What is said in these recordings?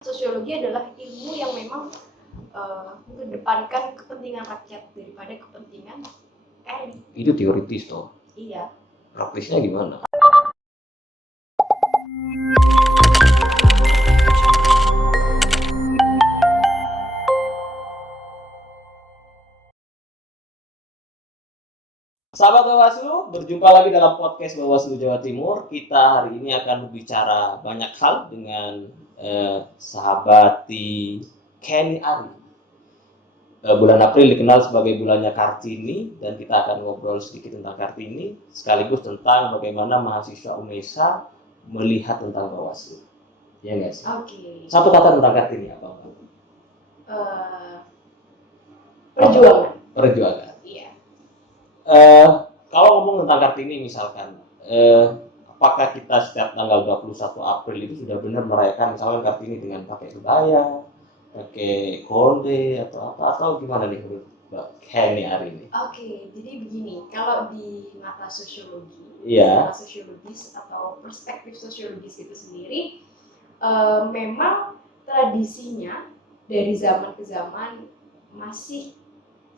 Sosiologi adalah ilmu yang memang mengedepankan kepentingan rakyat daripada kepentingan elit. Itu teoritis toh. Iya. Praktisnya gimana? Sahabat Bawaslu, berjumpa lagi dalam podcast Bawaslu Jawa Timur. Kita hari ini akan berbicara banyak hal dengan sahabat Kenny Ari. Bulan April dikenal sebagai bulannya Kartini, dan kita akan ngobrol sedikit tentang Kartini, sekaligus tentang bagaimana mahasiswa UNESA melihat tentang Bawaslu. Ya guys. Oke. Satu kata tentang Kartini apa? Perjuangan. Perjuangan. Iya. Kalau ngomong tentang Kartini misalkan, apakah kita setiap tanggal 21 April itu sudah benar merayakan misalkan Kartini dengan pakai kebaya, pakai konde atau apa, atau gimana nih menurut Mbak Kenny hari ini? Oke, jadi begini, kalau di mata sosiologi, Iya. mata sosiologis atau perspektif sosiologis itu sendiri, memang tradisinya dari zaman ke zaman masih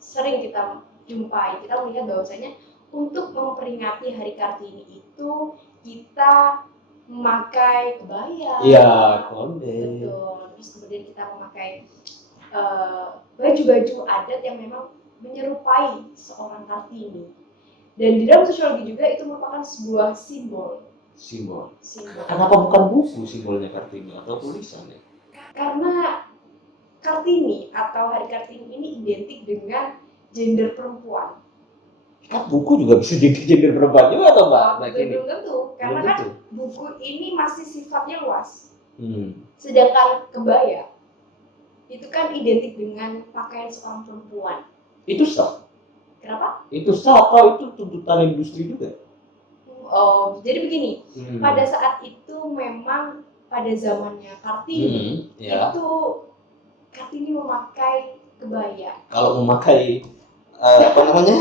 sering kita jumpai. Kita melihat bahwasanya untuk memperingati Hari Kartini itu kita memakai kebaya. Iya, konde. Betul. Terus kemudian kita memakai baju-baju adat yang memang menyerupai seorang Kartini. Dan di dalam sosiologi juga itu merupakan sebuah simbol. Simbol. Simbol. Kenapa bukan buku simbolnya Kartini atau tulisan ya? Karena Kartini atau Hari Kartini ini identik dengan gender perempuan. Kan buku juga bisa jadi gender perempuan juga atau Mbak Kenny? Belum tentu, karena Belum kan tentu. buku ini masih sifatnya luas. Hmm. Sedangkan kebaya itu kan identik dengan pakaian seorang perempuan. Itu sah? Kenapa? Itu sah atau itu tuntutan industri juga? Oh, jadi begini. Pada saat itu memang pada zamannya Kartini itu Kartini memakai kebaya. Kalau memakai apa namanya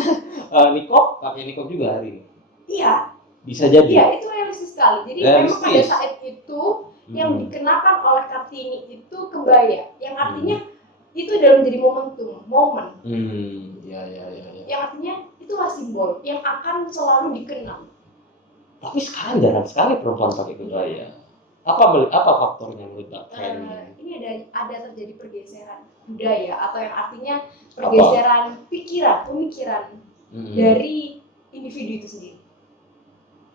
nikob, pakai nikob juga hari ini. Iya. Bisa jadi. Iya, itu realistis sekali. Jadi memang pada saat itu yang dikenakan oleh Kartini itu kebaya, yang artinya itu adalah menjadi momen. Ya. Yang artinya itulah simbol yang akan selalu dikenang. Tapi sekarang jarang sekali perempuan pakai kebaya. Apa faktornya menurut Mbak Kenny? Ini ada terjadi pergeseran budaya atau yang artinya pergeseran pemikiran dari individu itu sendiri.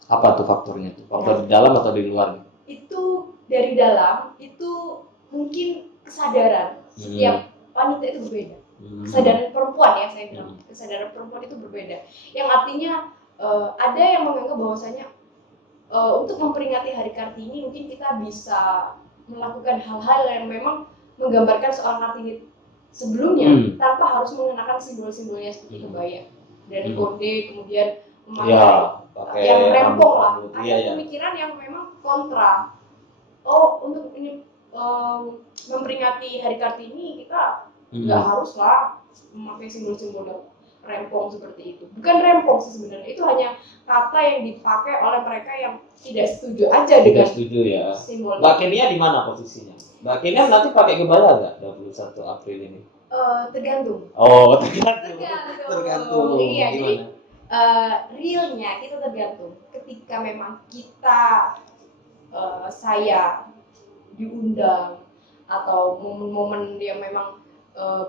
Apa tuh faktornya? Faktor di dalam atau di luar? Itu dari dalam, itu mungkin kesadaran setiap wanita itu berbeda. Kesadaran perempuan ya, saya bilang kesadaran perempuan itu berbeda. Yang artinya ada yang menganggap bahwasanya untuk memperingati Hari Kartini mungkin kita bisa melakukan hal-hal yang memang menggambarkan seorang Kartini sebelumnya tanpa harus mengenakan simbol-simbolnya seperti kebaya dari konde, kemudian memakai yang rempong lah. Ada pemikiran yang memang kontra. Untuk ini memperingati Hari Kartini kita nggak haruslah memakai simbol-simbol rempong seperti itu. Bukan rempong sih sebenarnya, itu hanya kata yang dipakai oleh mereka yang tidak setuju aja dengan simbol. Mbak Kenia di mana posisinya? Mbak Kenia nanti pakai kebaya nggak 21 April ini? Tergantung. Tergantung. Iya, jadi realnya kita tergantung. Ketika memang saya diundang atau momen-momen yang memang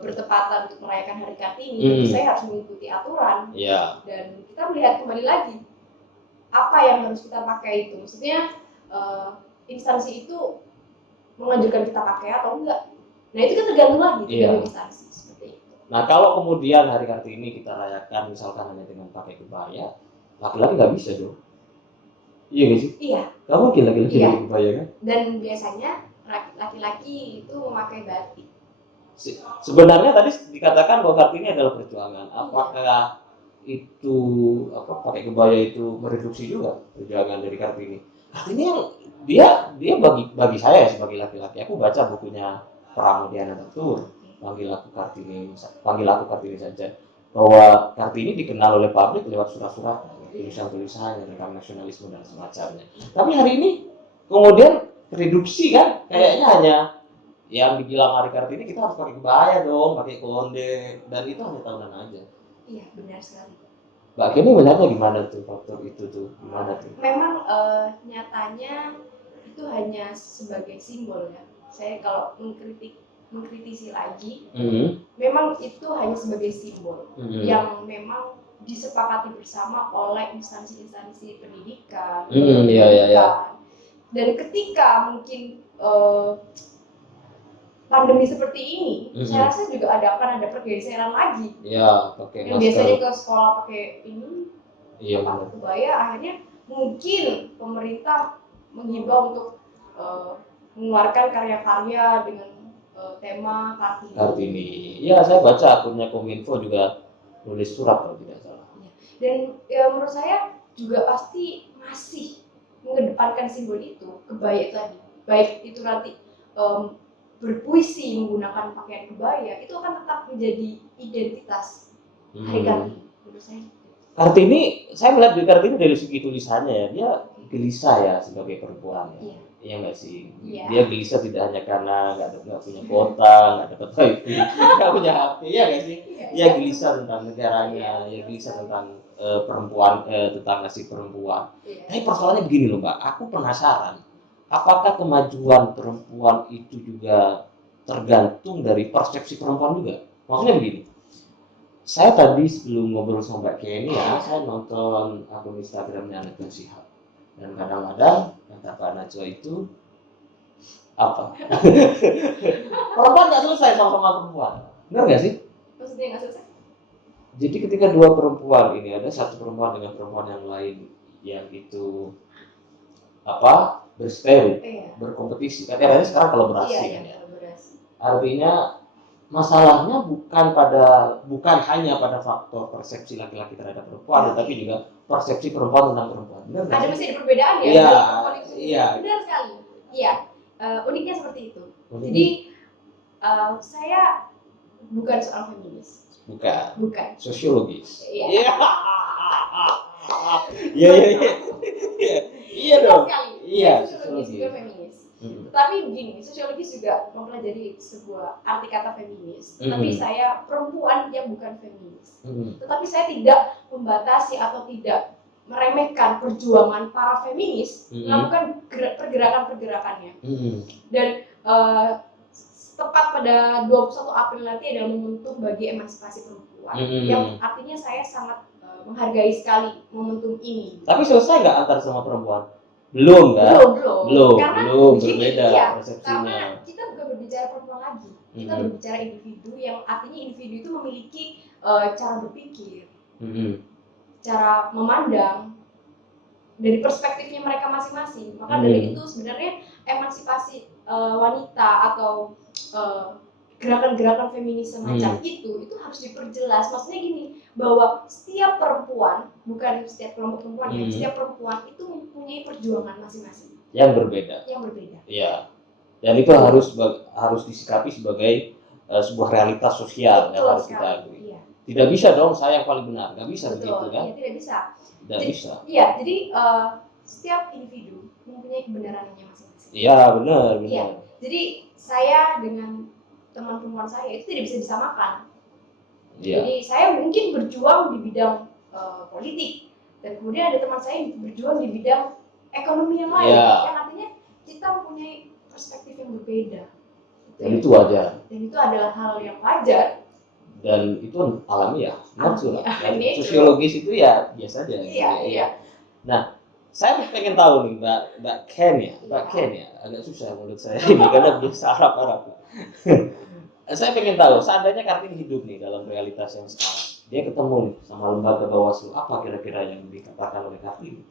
bertepatan untuk merayakan Hari Kartini, saya harus mengikuti aturan. Dan kita melihat kembali lagi apa yang harus kita pakai itu. Maksudnya instansi itu menganjurkan kita pakai atau enggak. Nah itu kan tergantung lagi tergantung instansi seperti itu. Nah kalau kemudian Hari Kartini kita rayakan misalkan hanya dengan pakai kebaya, laki-laki nggak bisa dong. Iya nggak sih? Iya. Nggak mungkin laki-laki pakai kebaya kan? Dan biasanya laki-laki itu memakai batik. Sebenarnya tadi dikatakan bahwa Kartini adalah perjuangan. Apakah itu pakai kebaya itu mereduksi juga perjuangan dari Kartini? Kartini yang dia bagi saya sebagai laki-laki, aku baca bukunya Pramudiana Batur, panggil aku Kartini saja, bahwa Kartini dikenal oleh publik lewat surat-surat, tulisan-tulisan tentang nasionalisme dan semacamnya. Tapi hari ini kemudian reduksi kan, kayaknya hanya yang dibilang Hari Kartini kita harus pakai kebaya dong, pakai konde, dan itu hanya tahunan aja. Iya, benar sekali. Mbak Kenny melihatnya gimana tuh faktor itu tuh, gimana tuh? Memang nyatanya itu hanya sebagai simbol ya. Saya kalau mengkritisi lagi, memang itu hanya sebagai simbol yang memang disepakati bersama oleh instansi-instansi pendidikan, dan ketika mungkin pandemi seperti ini, saya rasa juga akan ada pergeseran lagi. Ya, pakai yang masker. Biasanya ke sekolah pakai ini, iya, kebaya, akhirnya mungkin pemerintah menghimbau untuk mengeluarkan karya-karya dengan tema Kartini. Ya, saya baca akunnya Kominfo juga nulis surat kalau tidak salah. Dan menurut saya juga pasti masih mengedepankan simbol itu, kebaya tadi. Baik itu nanti berpuisi menggunakan pakaian kebaya, itu akan tetap menjadi identitas Hari Kartini. Menurut saya. Kartini, saya melihat di Kartini dari segi tulisannya ya, dia gelisah ya sebagai perempuan ya. Iya nggak sih? Iya. Dia gelisah tidak hanya karena nggak punya kota, nggak dapat wifi, nggak punya HP, ya nggak sih? Dia gelisah tentang negaranya, dia gelisah tentang perempuan, tentang nasib perempuan. Tapi persoalannya begini loh Mbak, aku penasaran, apakah kemajuan perempuan itu juga tergantung dari persepsi perempuan juga? Maksudnya begini, saya tadi sebelum ngobrol sama Mbak Kenny ya, saya nonton akun Instagramnya Najwa Shihab. Dan kadang-kadang kata Pak Najwa itu apa? Perempuan nggak selesai sama perempuan, benar nggak sih? Maksudnya nggak selesai? Jadi ketika dua perempuan ini, ada satu perempuan dengan perempuan yang lain yang itu apa berseteru, berkompetisi. Katanya sekarang kolaborasi kan ya. Artinya masalahnya bukan hanya pada faktor persepsi laki-laki terhadap perempuan, tetapi juga persepsi perempuan tentang perempuan. Benar, ada masih perbedaan ya? Iya. Benar sekali. Iya. Uniknya seperti itu. Jadi saya bukan soal feminis. Bukan. Sosiologis. Iya. Iya dong. Iya. Sosiologis juga feminis. Tetapi begini, sosiologis juga mempelajari sebuah arti kata feminis. Tetapi saya perempuan yang bukan feminis. Tetapi saya tidak membatasi atau tidak meremehkan perjuangan para feminis melakukan pergerakan-pergerakannya. Dan tepat pada 21 April nanti adalah momentum bagi emansipasi perempuan. Yang artinya saya sangat menghargai sekali momentum ini. Tapi selesai nggak antar sama perempuan? Belum kan? Belum berbeda persepsinya. Karena kita bukan berbicara perempuan lagi, kita berbicara individu yang artinya individu itu memiliki cara berpikir, cara memandang dari perspektifnya mereka masing-masing. Maka dari itu sebenarnya emansipasi wanita atau gerakan-gerakan feminis semacam itu harus diperjelas. Maksudnya gini, bahwa setiap perempuan, bukan setiap kelompok perempuan ya, setiap perempuan itu mempunyai perjuangan masing-masing yang berbeda. Iya. Dan itu harus disikapi sebagai sebuah realitas sosial yang harus kita akui. Iya. Tidak bisa dong saya yang paling benar, nggak bisa. Begitu kan? Iya, tidak bisa. Tidak bisa. Iya, jadi setiap individu mempunyai kebenarannya masing-masing. Iya, benar. Iya. Jadi saya dengan teman perempuan saya itu tidak bisa disamakan. Iya. Jadi saya mungkin berjuang di bidang politik, dan kemudian ada teman saya yang berjuang di bidang ekonomi yang lain, yang artinya kita mempunyai perspektif yang berbeda. Dan itu wajar. Dan itu adalah hal yang wajar. Dan itu alamiah, natural. Sosiologis itu ya biasa aja. Iya. Nah, saya pengen tahu nih Mbak Ken ya, agak susah menurut saya ini karena biasa Arab. Saya pengen tahu, seandainya Kartini hidup nih dalam realitas yang sekarang, dia ketemu nih sama lembaga Bawaslu, apa kira-kira yang dikatakan oleh Kartini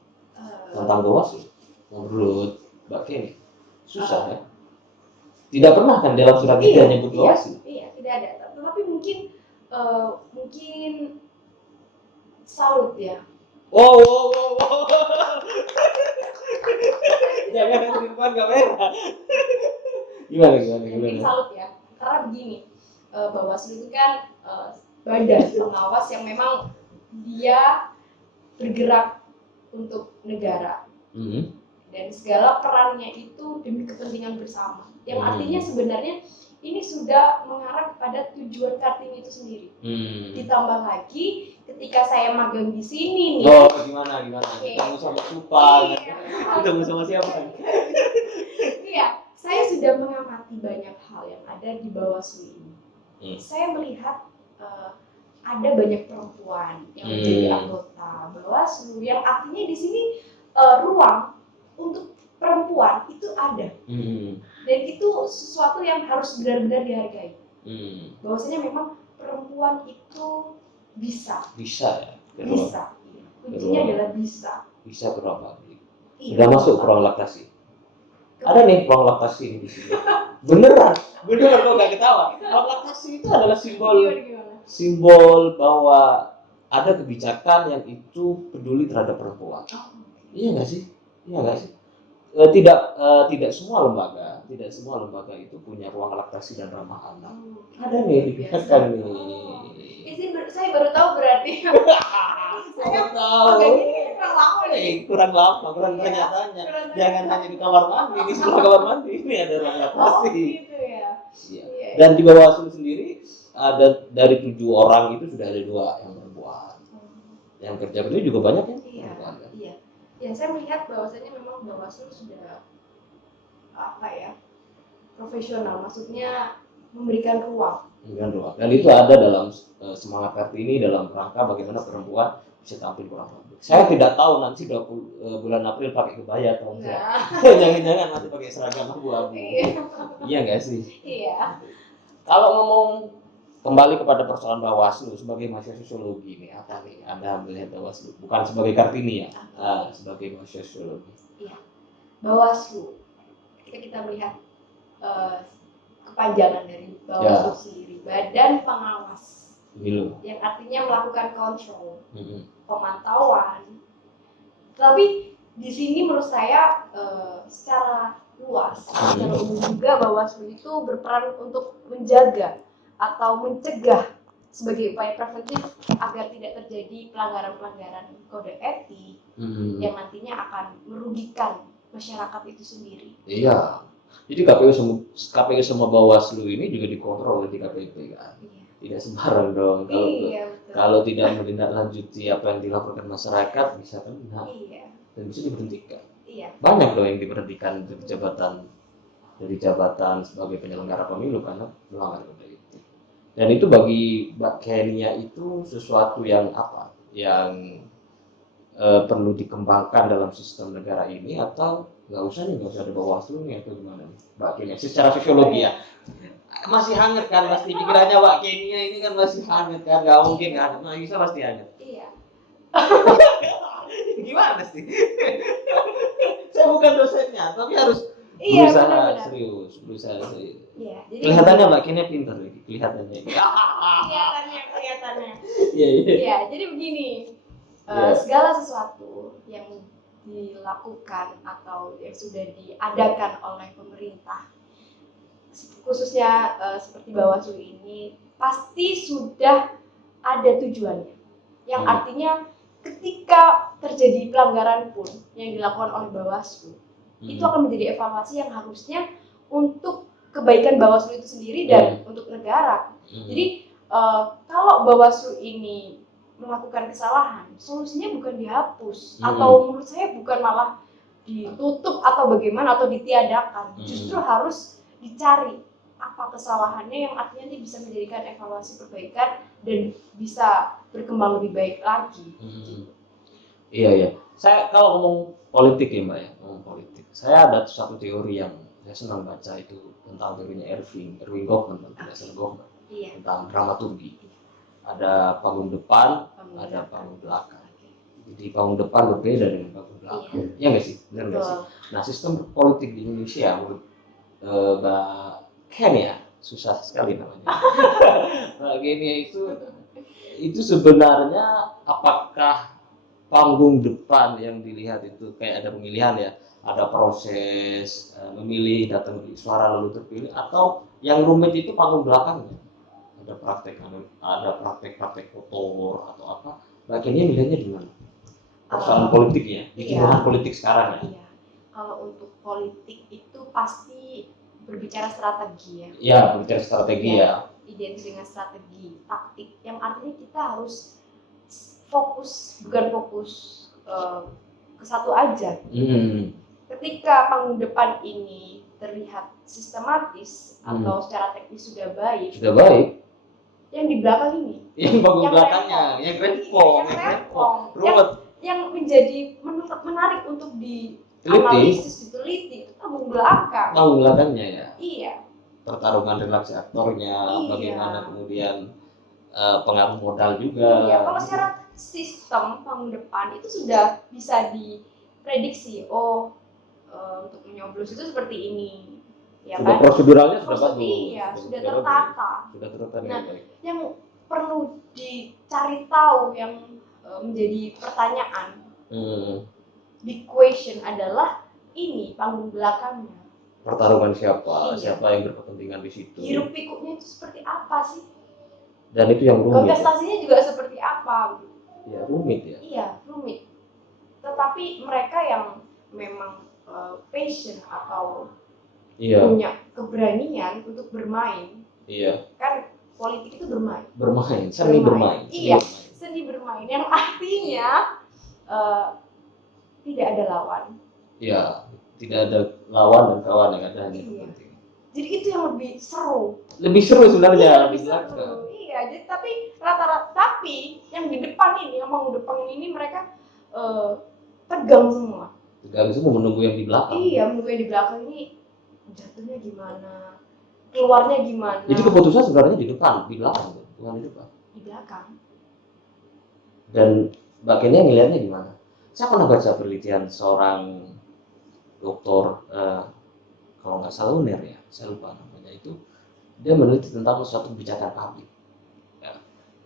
tentang Bawaslu? Menurut Mbak Ken, susah ya? Tidak pernah kan dalam surat dia nyebut Bawaslu? Iya, tidak ada. Tetapi mungkin salut ya. Wow. Jangan yang depan kamera. Gimana? Mungkin salut ya. Karena begini, Bawaslu itu kan badan pengawas yang memang dia bergerak untuk negara. Dan segala perannya itu demi kepentingan bersama. yang artinya sebenarnya ini sudah mengarah kepada tujuan Kartini itu sendiri. Ditambah lagi ketika saya magang di sini nih. Oh, gimana? Ketemu sama Supang. Ketemu sama siapa? Iya, saya sudah mengamati banyak hal yang ada di Bawaslu ini. Saya melihat ada banyak perempuan yang menjadi anggota Bawaslu, yang artinya di sini ruang untuk perempuan itu ada. Dan itu sesuatu yang harus benar-benar dihargai. Bahwasanya memang perempuan itu bisa ya. Bisa. Kuncinya adalah bisa. Bisa berapa? Sudah masuk ruang laktasi. Ada nih ruang laktasi di sini. Beneran kok nggak ketawa. Ruang laktasi itu adalah simbol bahwa ada kebijakan yang itu peduli terhadap perempuan. Iya nggak sih? Tidak semua lembaga itu punya ruang laktasi dan ramah anak. Ada nih dikatakan nih. Saya baru tahu berarti. Saya tahu. Kurang lama pernyataannya. Jangan hanya di kamar mandi, di sebelah kamar mandi ini ada ruang laktasi. Gitu ya. Iya. Dan di Bawaslu sendiri ada dari 7 orang itu sudah ada 2 yang perempuan. Yang kerja juga banyak ya. Iya. Ya, saya melihat bahwasanya memang Bawaslu sudah profesional, maksudnya memberikan ruang. Dan itu ada dalam semangat Kartini dalam rangka bagaimana perempuan bisa tampil kurang lebih. Saya tidak tahu nanti bulan April pakai kebaya atau enggak. Jangan-jangan nanti pakai seragam abu-abu. Iya nggak sih? Iya. Kalau ngomong kembali kepada persoalan Bawaslu sebagai mahasiswa sosiologi ini, apa nih Anda melihat Bawaslu? Bukan sebagai Kartini ya, sebagai mahasiswa sosiologi. Iya. Bawaslu, kita melihat kepanjangan dari Bawaslu sendiri, Badan Pengawas Pemilu, yang artinya melakukan kontrol, pemantauan. Tapi di sini menurut saya secara luas, secara umum juga Bawaslu itu berperan untuk menjaga atau mencegah sebagai upaya preventif agar tidak terjadi pelanggaran-pelanggaran kode etik yang nantinya akan merugikan masyarakat itu sendiri. Iya. Jadi KPU sama Bawaslu ini juga dikontrol oleh DKPP kan. Iya. Tidak sembarang dong kalau tidak menindaklanjuti apa yang dilaporkan masyarakat bisa kena. Iya. Dan bisa diberhentikan. Iya. Banyak dong yang diberhentikan dari jabatan sebagai penyelenggara pemilu karena melanggar kode etik. Dan itu bagi Mbak Kenia itu sesuatu yang perlu dikembangkan dalam sistem negara ini, atau nggak usah ada Bawaslu nih atau gimana Mbak Kenia? Secara sosiologi ya masih hangat kan pasti pikirannya Mbak Kenia ini kan masih hangat kan, nggak mungkin kan, bisa pasti hangat. Iya. Gimana sih? Saya bukan dosennya tapi harus berusaha serius. Iya, jadi kelihatannya Mbak Kenia pintar nih, kelihatannya. Kelihatannya. Iya. Jadi begini, segala sesuatu yang dilakukan atau yang sudah diadakan oleh pemerintah, khususnya seperti Bawaslu ini, pasti sudah ada tujuannya. Yang artinya ketika terjadi pelanggaran pun yang dilakukan oleh Bawaslu, itu akan menjadi evaluasi yang harusnya untuk kebaikan Bawaslu itu sendiri dan untuk negara. Jadi kalau Bawaslu ini melakukan kesalahan, solusinya bukan dihapus atau menurut saya bukan malah ditutup atau bagaimana atau ditiadakan. Justru harus dicari apa kesalahannya yang artinya ini bisa menjadikan evaluasi perbaikan dan bisa berkembang lebih baik lagi. Iya. Saya kalau ngomong politik ya Mbak ya, saya ada satu teori yang saya senang baca itu tentang teorinya Erving Goffman, tentang dramaturgi. Ada panggung depan, ada panggung belakang. Jadi panggung depan berbeda dengan panggung belakang. Iya nggak sih? Benar nggak sih? Nah, sistem politik di Indonesia menurut Mbak Kenia, susah sekali namanya. Mbak Kenia itu sebenarnya apakah panggung depan yang dilihat itu kayak ada pemilihan ya, ada proses memilih, datang di suara lalu terpilih, atau yang rumit itu panggung belakangnya, ada praktek kotor atau apa? Bagiannya nilainya di mana? Persoalan politiknya, di lingkungan politik sekarang ya. Iya. Kalau untuk politik itu pasti berbicara strategi ya. Ya, berbicara strategi ya. Identik dengan strategi, taktik, yang artinya kita harus fokus, bukan fokus ke satu aja. Ketika panggung depan ini terlihat sistematis atau secara teknis sudah baik, yang di belakang ini, yang panggung belakangnya, yang rempong, yang menjadi menarik untuk dianalisis, diteliti, itu panggung belakang. Panggung belakangnya ya. Iya. Pertarungan relasi aktornya, bagaimana kemudian pengaruh modal juga. Iya, kalau secara sistem panggung depan itu sudah bisa diprediksi. Untuk menyoblos itu seperti ini, ya sudah kan? Proseduralnya sudah bagus. Iya, sudah tertata. Nah, yang perlu dicari tahu, yang menjadi pertanyaan, big question adalah ini panggung belakangnya. Pertarungan siapa yang berkepentingan di situ? Hiruk pikuknya itu seperti apa sih? Dan itu yang rumit. Kontestasinya juga seperti apa? Ya rumit ya. Iya, rumit. Tetapi mereka yang memang passion atau punya keberanian untuk bermain. Iya. Kan politik itu bermain. Seni bermain. Iya, seni bermain yang artinya tidak ada lawan. Iya, tidak ada lawan dan kawan yang ada hanya kepentingan. Jadi itu yang lebih seru. Lebih seru sebenarnya. Iya, lebih seru. Iya, jadi tapi yang di depan ini, yang panggung depan ini mereka tegang semua. Tegang semua menunggu yang di belakang. Iya, menunggu yang di belakang ini jatuhnya gimana, keluarnya gimana. Jadi keputusan sebenarnya di depan, di belakang, bukan di depan. Di belakang. Dan Mbak Kenia ngelihatnya gimana? Saya pernah baca penelitian seorang dokter, kalau nggak salah UNER ya, saya lupa namanya itu. Dia meneliti tentang suatu kebijakan publik. Ya,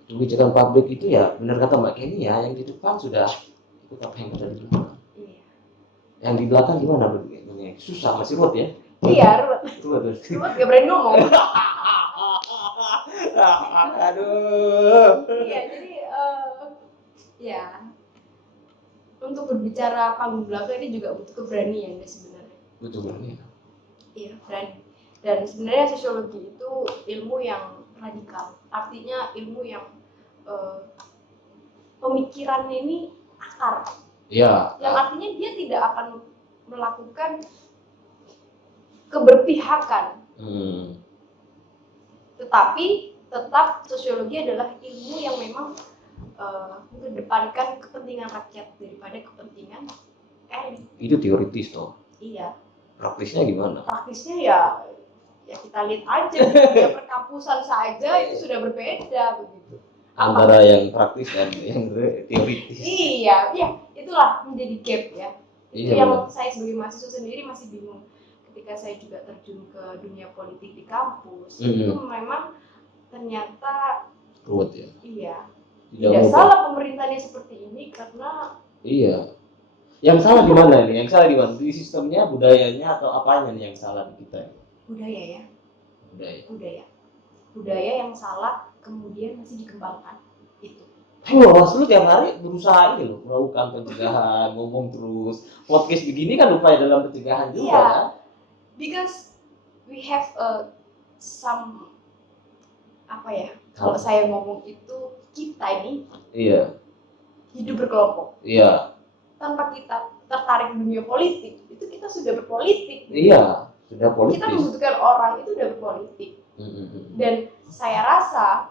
kebijakan publik itu ya benar kata Mbak Kenia, yang di depan sudah ikut apa yang ada di belakang. Iya. Yang di belakang gimana begini? Susah, masih ruwet ya? Iya, ruwet gak berani ngomong. Aduh. Iya, jadi ya untuk berbicara panggung belakang ini juga butuh keberanian ya sebenarnya. Butuh berani. Iya, berani. Dan sebenarnya sosiologi itu ilmu yang radikal. Artinya ilmu yang pemikirannya ini akar. Iya. Yang artinya dia tidak akan melakukan keberpihakan. Tetapi tetap sosiologi adalah ilmu yang memang mengedepankan kepentingan rakyat daripada kepentingan elit. Itu teoritis toh. Iya. Praktisnya gimana? Praktisnya ya kita lihat aja. Ya perkampusan saja itu sudah berbeda begitu. Antara yang praktis dan yang teoritis. Iya, itulah menjadi gap ya. Itu yang saya sebagai mahasiswa sendiri masih bingung. Ketika saya juga terjun ke dunia politik di kampus, itu memang ternyata ruwet ya. Iya. Tidak salah pemerintahnya seperti ini karena iya. Yang salah di mana nih? Yang salah di mana? Di sistemnya, budayanya, atau apanya nih yang salah di kita? Budaya ya. Budaya yang salah kemudian masih dikembangkan itu. Bawaslu tiap hari berusaha ini loh, melakukan pencegahan, ngomong terus. Podcast begini kan upaya dalam pencegahan juga kan? Because we have some kalau saya ngomong itu kita ini hidup berkelompok. Iya. Tanpa kita tertarik dunia politik, itu kita sudah berpolitik. Iya, sudah politik. Kita membutuhkan orang itu sudah berpolitik. Dan saya rasa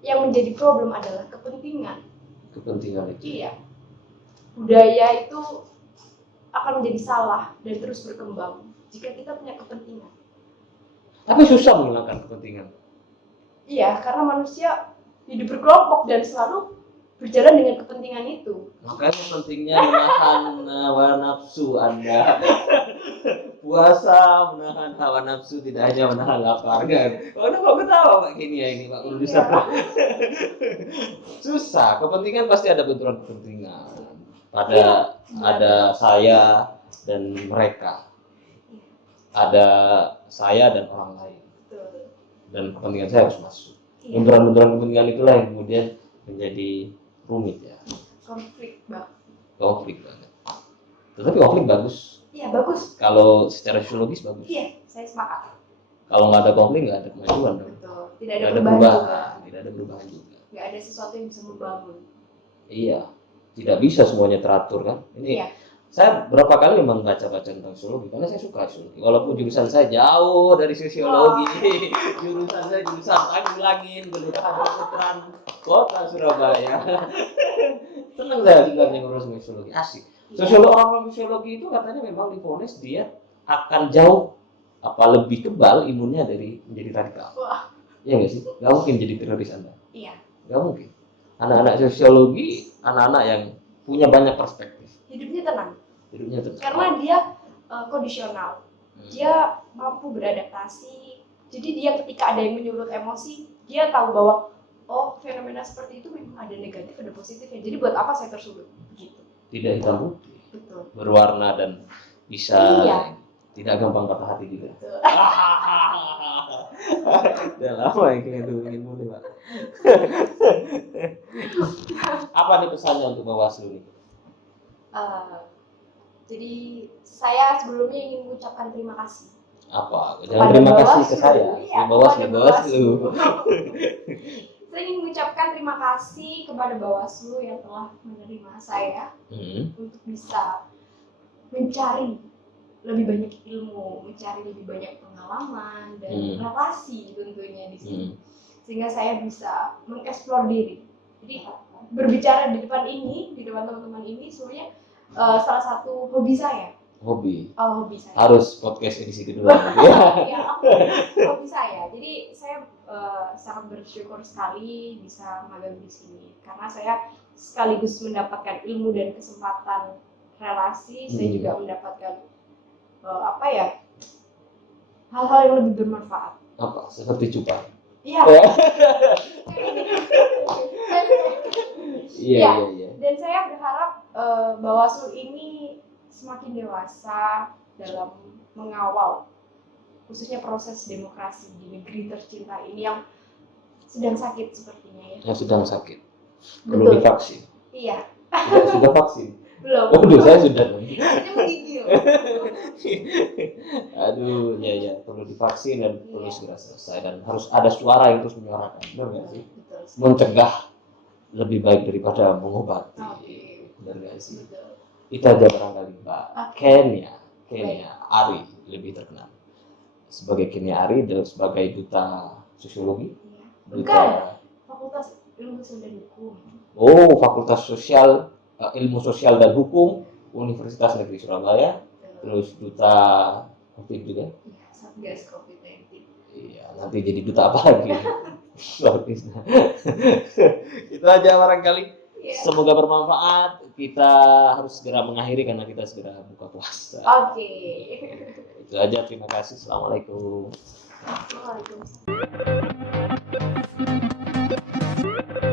yang menjadi problem adalah kepentingan. Kepentingan itu. Iya. Budaya itu akan menjadi salah dan terus berkembang jika kita punya kepentingan. Tapi susah menghilangkan kepentingan. Iya, karena manusia hidup berkelompok dan selalu berjalan dengan kepentingan itu. Makanya pentingnya menahan hawa nafsu Anda. Puasa menahan hawa nafsu, tidak hanya menahan lapar kan. Kok ketawa Pak Kenia ini Pak produser. Susah, kepentingan pasti ada benturan kepentingan. Ada saya dan mereka. Ada saya dan orang lain. Dan kepentingan saya harus masuk. Benturan-benturan kepentingan itulah yang kemudian menjadi rumit ya. Konflik banget. Tetapi konflik bagus. Iya, bagus. Kalau secara sosiologis bagus. Iya, saya sepakat. Kalau nggak ada konflik nggak ada kemajuan dong. Betul. Tidak ada Nggak ada perubahan juga. perubahan, tidak ada perubahan juga. Nggak ada sesuatu yang bisa membangun. Iya, tidak bisa semuanya teratur kan. Ini Iya. saya berapa kali memang baca-baca tentang sosiologi karena saya suka sosiologi. Walaupun jurusan saya jauh dari sosiologi, jurusan saya jurusan Tanggulangin, Kelurahan Putran, Kota Surabaya. Senang saya sebenarnya ngurus sosiologi, asik. Sosiologi orang sosiologi itu katanya memang divonis dia akan jauh lebih kebal imunnya dari menjadi radikal. Wah. Iya nggak sih? Nggak mungkin jadi teroris Anda. Iya. Nggak mungkin. Anak-anak sosiologi, anak-anak yang punya banyak perspektif. Hidupnya tenang. Hidupnya tenang. Karena dia kondisional. Dia mampu beradaptasi. Jadi dia ketika ada yang menyulut emosi, dia tahu bahwa oh fenomena seperti itu memang ada negatif, ada positifnya. Jadi buat apa saya tersulut? Gitu. Tidak hitam putih, Betul. berwarna dan bisa Iya. tidak gampang patah hati juga. Betul. Udah lama ya kayaknya tuh ingin mulai Pak. Apa nih pesannya untuk Bawaslu nih? Jadi saya sebelumnya ingin mengucapkan terima kasih. Apa? Kepada Jangan terima kasih ke Bawaslu. saya, Iya, ke Bawaslu, kepada Bawaslu. Saya ingin mengucapkan terima kasih kepada Bawaslu yang telah menerima saya untuk bisa mencari lebih banyak ilmu, mencari lebih banyak pengalaman dan relasi tentunya di sini, sehingga saya bisa mengeksplor diri. Jadi berbicara di depan ini, di depan teman-teman ini, semuanya salah satu hobi saya. Hobi. Hobi saya. Harus podcast edisi kedua. Ya, hobi saya. Jadi saya sangat bersyukur sekali bisa magang di sini karena saya sekaligus mendapatkan ilmu dan kesempatan relasi. Saya juga mendapatkan hal-hal yang lebih bermanfaat. Apa? Seperti cupang. Iya. Iya. Dan saya berharap Bawaslu ini semakin dewasa dalam mengawal khususnya proses demokrasi di negeri tercinta ini yang sedang sakit sepertinya ya. Yang sedang sakit. Perlu divaksin. Iya. Sudah vaksin. Belum. Waduh, saya sudah. Ini menggigil. Aduh, ya perlu divaksin dan perlu segera selesai dan harus ada suara yang terus menyuarakan. Benar nggak sih? Betul. Mencegah lebih baik daripada mengobati. Benar nggak sih? Betul. Itu aja barangkali Mbak. Kenya Ari lebih terkenal sebagai Kenya Ari dan sebagai duta sosiologi. Bukan. Fakultas Ilmu Sosial dan Hukum. Oh, Fakultas Sosial Ilmu Sosial dan Hukum Universitas Negeri Surabaya. Terus duta COVID juga. Iya, Satgas COVID-19. Iya, nanti jadi duta apa lagi? Itu aja barangkali. Semoga bermanfaat. Kita harus segera mengakhiri karena kita segera buka puasa. Oke. Itu aja. Terima kasih. Assalamualaikum. Waalaikumsalam.